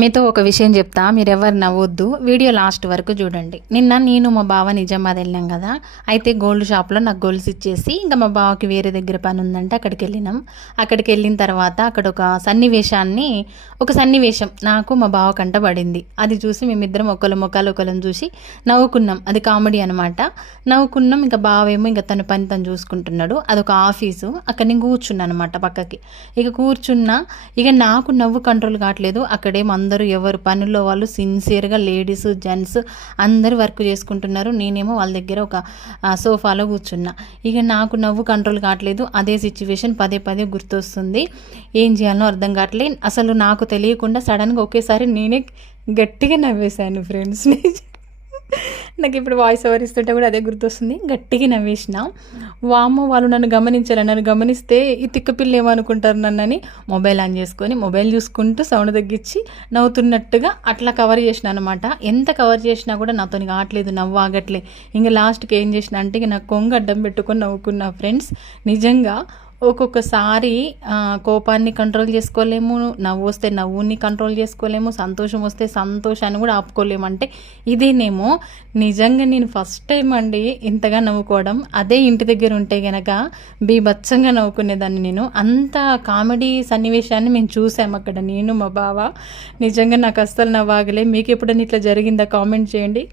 మీతో ఒక విషయం చెప్తా మీరెవరు నవ్వొద్దు. వీడియో లాస్ట్ వరకు చూడండి. నిన్న నేను మా బావ నిజామాబాద్ వెళ్ళాం కదా. అయితే గోల్డ్ షాప్లో నాకు గోల్డ్స్ ఇచ్చేసి ఇంకా మా బావకి వేరే దగ్గర పని ఉందంటే అక్కడికి వెళ్ళినాం. అక్కడికి వెళ్ళిన తర్వాత అక్కడ ఒక సన్నివేశాన్ని ఒక సన్నివేశం నాకు మా బావ కంట పడింది. అది చూసి మేమిద్దరం ఒకళ్ళ ముఖాలు ఒకళ్ళని చూసి నవ్వుకున్నాం. అది కామెడీ అనమాట నవ్వుకున్నాం ఇంకా బావేమో ఇంకా తన పని తను చూసుకుంటున్నాడు. అదొక ఆఫీసు. అక్కడ నేను కూర్చున్నాను అనమాట పక్కకి. ఇక కూర్చున్నా ఇక నాకు నవ్వు కంట్రోల్ కావట్లేదు. అక్కడేమో అందరూ ఎవరు పనుల్లో వాళ్ళు సిన్సియర్గా లేడీస్ జెంట్స్ అందరూ వర్క్ చేసుకుంటున్నారు. నేనేమో వాళ్ళ దగ్గర ఒక సోఫాలో కూర్చున్నా. ఇక నాకు నవ్వు కంట్రోల్ కావట్లేదు. అదే సిచ్యువేషన్ పదే పదే గుర్తొస్తుంది. ఏం చేయాలో అర్థం కావట్లేదు అసలు నాకు తెలియకుండా సడన్గా ఒకేసారి నేనే గట్టిగా నవ్వేశాను ఫ్రెండ్స్ నాకు ఇప్పుడు వాయిస్ ఓవర్ ఇస్తుంటే కూడా అదే గుర్తొస్తుంది. గట్టిగా నవ్వేసిన. వామ్మో వాళ్ళు నన్ను గమనించారు నన్ను గమనిస్తే ఈ తిక్కపిల్ల ఏమనుకుంటారు నన్నని? మొబైల్ ఆన్ చేసుకొని మొబైల్ చూసుకుంటూ సౌండ్ తగ్గించి నవ్వుతున్నట్టుగా అట్లా కవర్ చేసిన అనమాట ఎంత కవర్ చేసినా కూడా నాతో కావట్లేదు నవ్వు ఆగట్లే. ఇంకా లాస్ట్కి ఏం చేసిన అంటే ఇక నాకు కొంగ అడ్డం పెట్టుకొని నవ్వుకున్నా. ఫ్రెండ్స్ నిజంగా ఒక్కొక్కసారి కోపాన్ని కంట్రోల్ చేసుకోలేము నవ్వు వస్తే నవ్వుని కంట్రోల్ చేసుకోలేము సంతోషం వస్తే సంతోషాన్ని కూడా ఆపుకోలేము. అంటే ఇదేనేమో నిజంగా నేను ఫస్ట్ టైం అండి ఇంతగా నవ్వుకోవడం. అదే ఇంటి దగ్గర ఉంటే గనక బీభత్సంగా నవ్వుకునేదాన్ని నేను. అంత కామెడీ సన్నివేశాన్ని మేము చూసాము అక్కడ. నేను మా బావ. నిజంగా నాకు అస్సలు నవ్వాగలే. మీకు ఎప్పుడైనా ఇట్లా జరిగిందా? కామెంట్ చేయండి.